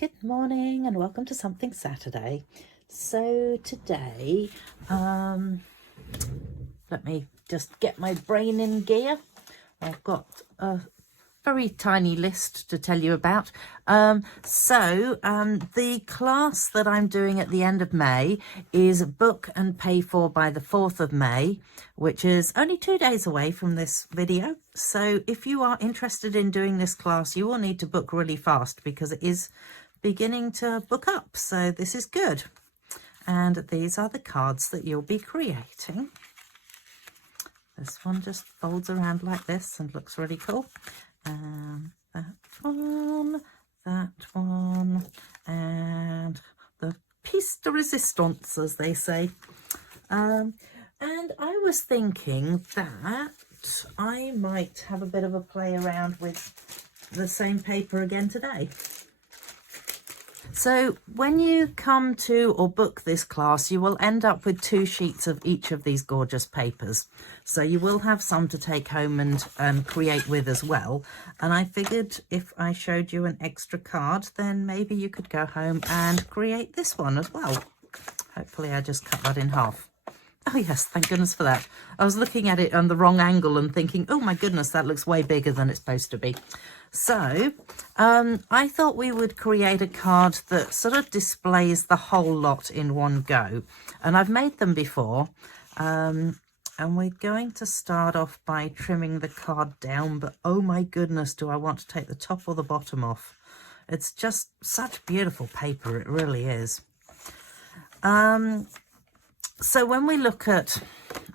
Good morning and welcome to Something Saturday. So today, let me just get my brain in gear. I've got a very tiny list to tell you about. The class that I'm doing at the end of May is book and pay for by the 4th of May, which is only 2 days away from this video. So if you are interested in doing this class, you will need to book really fast because it is beginning to book up. So this is good. And these are the cards that you'll be creating. This one just folds around like this and looks really cool. That one, and the piece de resistance, as they say. And I was thinking that I might have a bit of a play around with the same paper again today. So when you come to or book this class, you will end up with 2 sheets of each of these gorgeous papers. So you will have some to take home and create with as well. And I figured if I showed you an extra card, then maybe you could go home and create this one as well. Hopefully I just cut that in half. Oh yes, thank goodness for that. I was looking at it on the wrong angle and thinking, oh my goodness, that looks way bigger than it's supposed to be. So I thought we would create a card that sort of displays the whole lot in one go. And I've made them before. And we're going to start off by trimming the card down. But oh my goodness, do I want to take the top or the bottom off? It's just such beautiful paper. It really is. So when we look at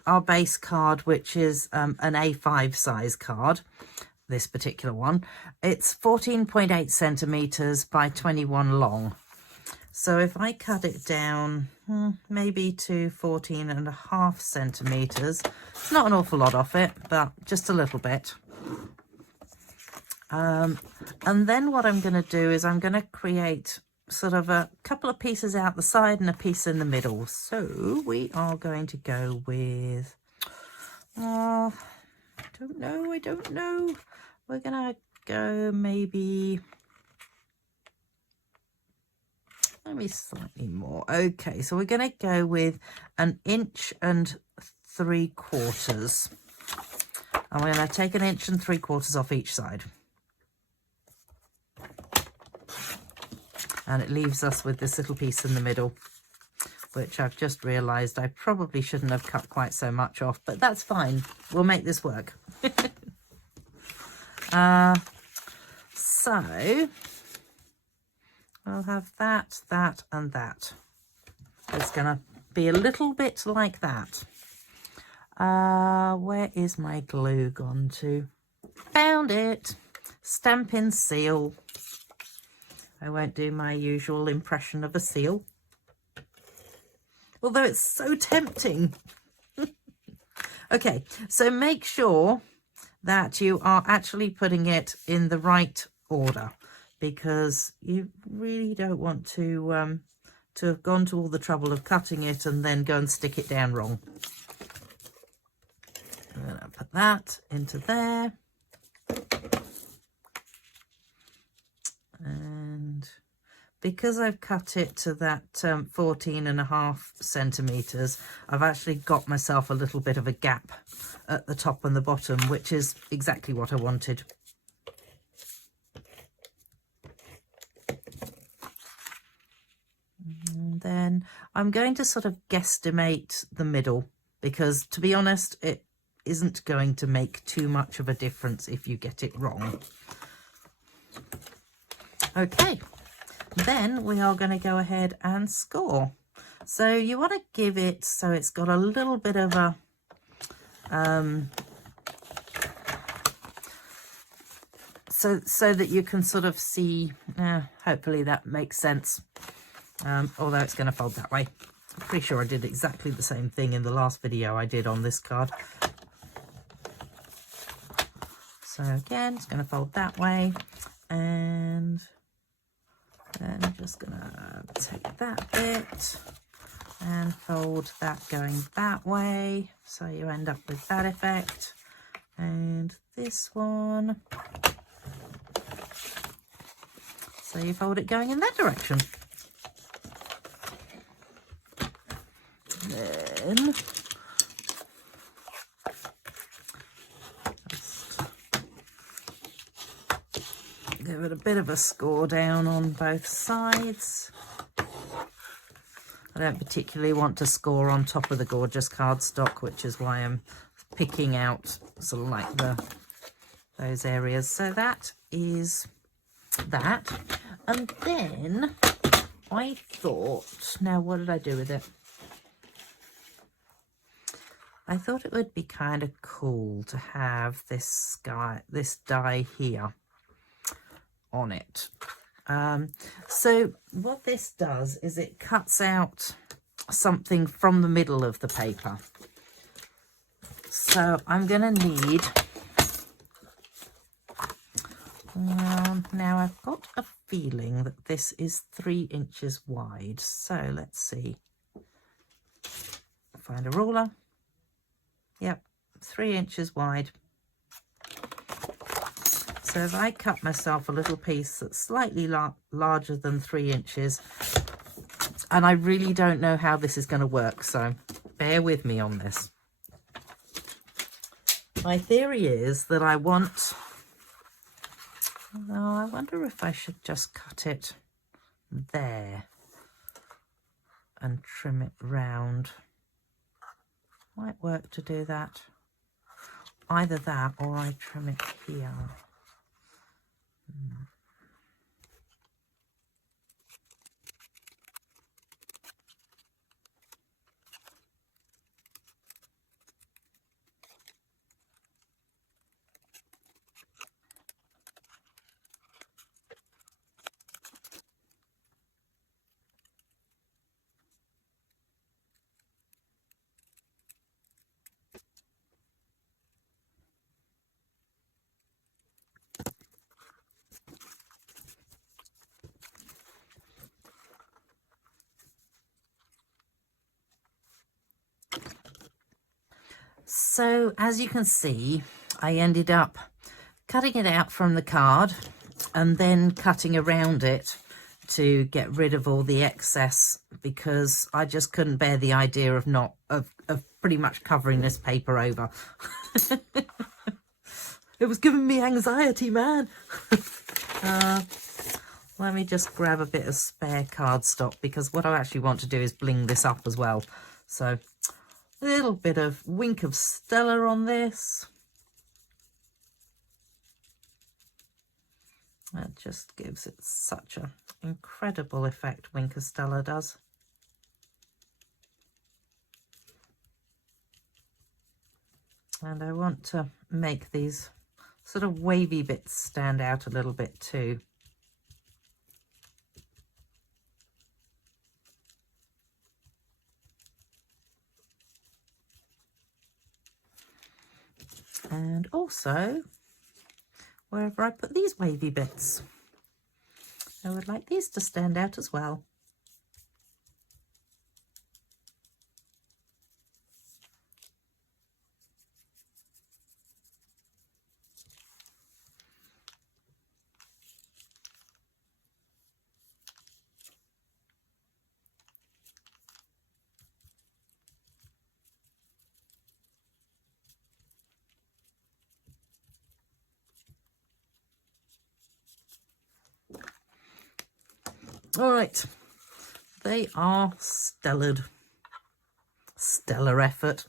our base card, which is an A5 size card, this particular one, it's 14.8 centimeters by 21 long. So if I cut it down maybe to 14.5 centimeters, it's not an awful lot off it, but just a little bit. And then what I'm going to do is I'm going to create sort of a couple of pieces out the side and a piece in the middle. So we are going to go with, I don't know. We're going to go maybe slightly more. Okay, so we're going to go with 1 3/4 inches. And we're going to take 1 3/4 inches off each side. And it leaves us with this little piece in the middle, which I've just realised I probably shouldn't have cut quite so much off, but that's fine. We'll make this work. So I'll have that, and that. It's going to be a little bit like that. Where is my glue gone to? Found it. Stampin' seal. I won't do my usual impression of a seal, although it's so tempting. Okay, so make sure that you are actually putting it in the right order, because you really don't want to have gone to all the trouble of cutting it and then go and stick it down wrong. I'm going to put that into there. And because I've cut it to that 14.5 centimeters, I've actually got myself a little bit of a gap at the top and the bottom, which is exactly what I wanted. And then I'm going to sort of guesstimate the middle, because to be honest, it isn't going to make too much of a difference if you get it wrong. Okay, then we are going to go ahead and score. So you want to give it so it's got a little bit of a so that you can sort of see, hopefully that makes sense, although it's going to fold that way. I'm pretty sure I did exactly the same thing in the last video I did on this card. So again, it's going to fold that way, and then I'm just going to take that bit and fold that going that way, so you end up with that effect. And this one, So you fold it going in that direction. Then just give it a bit of a score down on both sides. I don't particularly want to score on top of the gorgeous cardstock, which is why I'm picking out sort of like those areas. So that is that. And then I thought, now what did I do with it? I thought it would be kind of cool to have this die here on it. So what this does is it cuts out something from the middle of the paper. So I'm going to need, now I've got a feeling that this is 3 inches wide. So let's see, find a ruler. Yep, 3 inches wide. So if I cut myself a little piece that's slightly larger than 3 inches, and I really don't know how this is going to work, so bear with me on this. My theory is that I want, well, I wonder if I should just cut it there and trim it round. Might work to do that. Either that or I trim it here. So as you can see, I ended up cutting it out from the card and then cutting around it to get rid of all the excess, because I just couldn't bear the idea of pretty much covering this paper over. It was giving me anxiety, man. Let me just grab a bit of spare cardstock, because what I actually want to do is bling this up as well. So a little bit of wink of Stella on this. That just gives it such an incredible effect, wink of Stella does. And I want to make these sort of wavy bits stand out a little bit too. And also, wherever I put these wavy bits, I would like these to stand out as well. All right, they are stellar effort.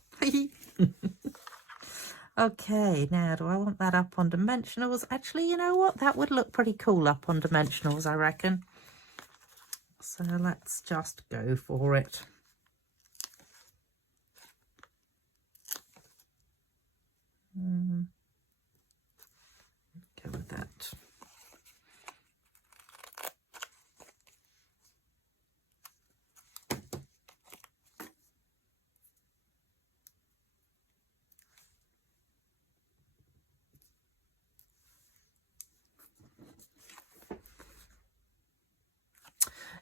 Okay, now do I want that up on dimensionals? Actually, you know what? That would look pretty cool up on dimensionals, I reckon. So let's just go for it. Go with that.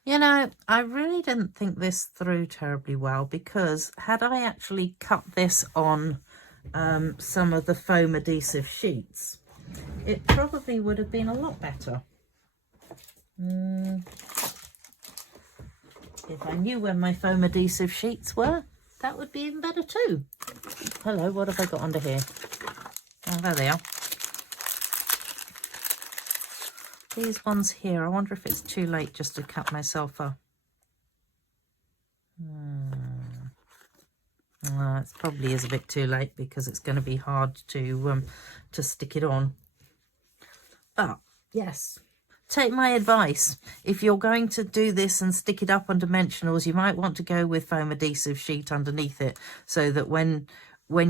You know, I really didn't think this through terribly well, because had I actually cut this on some of the foam adhesive sheets, it probably would have been a lot better. If I knew where my foam adhesive sheets were, that would be even better too. Hello, what have I got under here? Oh, there they are. These ones here, I wonder if it's too late just to cut myself a... Well, it probably is a bit too late because it's going to be hard to stick it on. But yes, take my advice. If you're going to do this and stick it up on dimensionals, you might want to go with foam adhesive sheet underneath it, so that when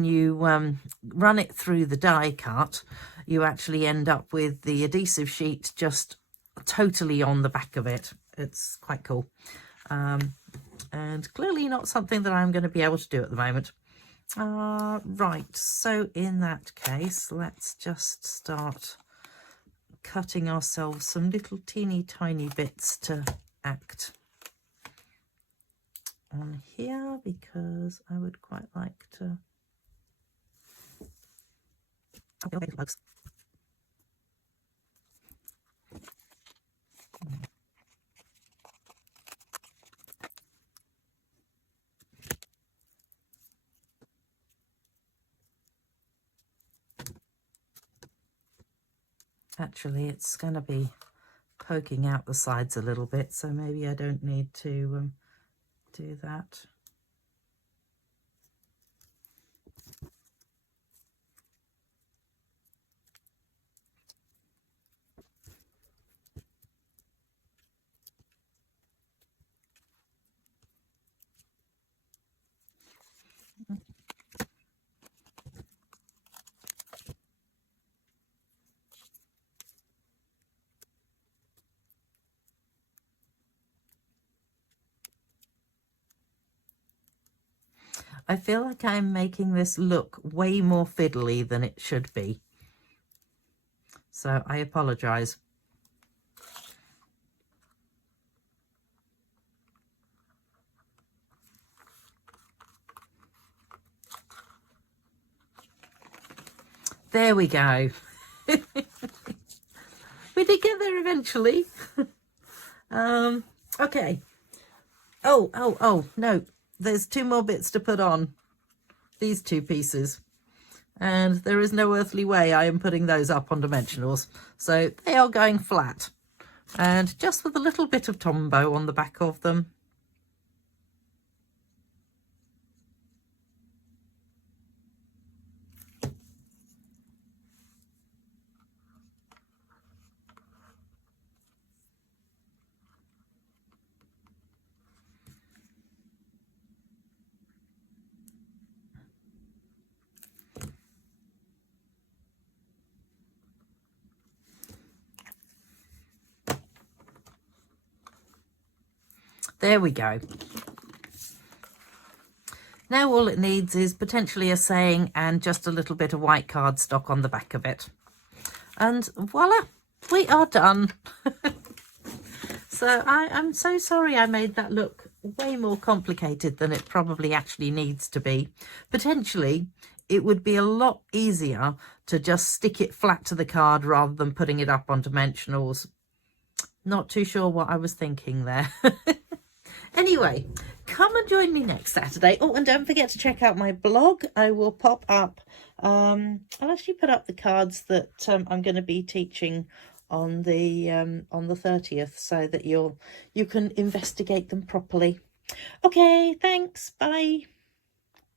you run it through the die cut, you actually end up with the adhesive sheet just totally on the back of it. It's quite cool. And clearly not something that I'm going to be able to do at the moment. Right, so in that case, let's just start cutting ourselves some little teeny tiny bits to act on here, because I would quite like to... Okay, bugs. Actually, it's going to be poking out the sides a little bit, so maybe I don't need to do that. I feel like I'm making this look way more fiddly than it should be, so I apologise. There we go. We did get there eventually. Okay. Oh, no. There's 2 more bits to put on. These 2 pieces. And there is no earthly way I am putting those up on dimensionals. So they are going flat. And just with a little bit of Tombow on the back of them. There we go. Now all it needs is potentially a saying and just a little bit of white cardstock on the back of it. And voila, we are done. So I'm so sorry I made that look way more complicated than it probably actually needs to be. Potentially, it would be a lot easier to just stick it flat to the card rather than putting it up on dimensionals. Not too sure what I was thinking there. Anyway, come and join me next Saturday. Oh, and don't forget to check out my blog. I will pop up, I'll actually put up the cards that I'm going to be teaching on the 30th, so that you can investigate them properly. Okay, thanks. Bye.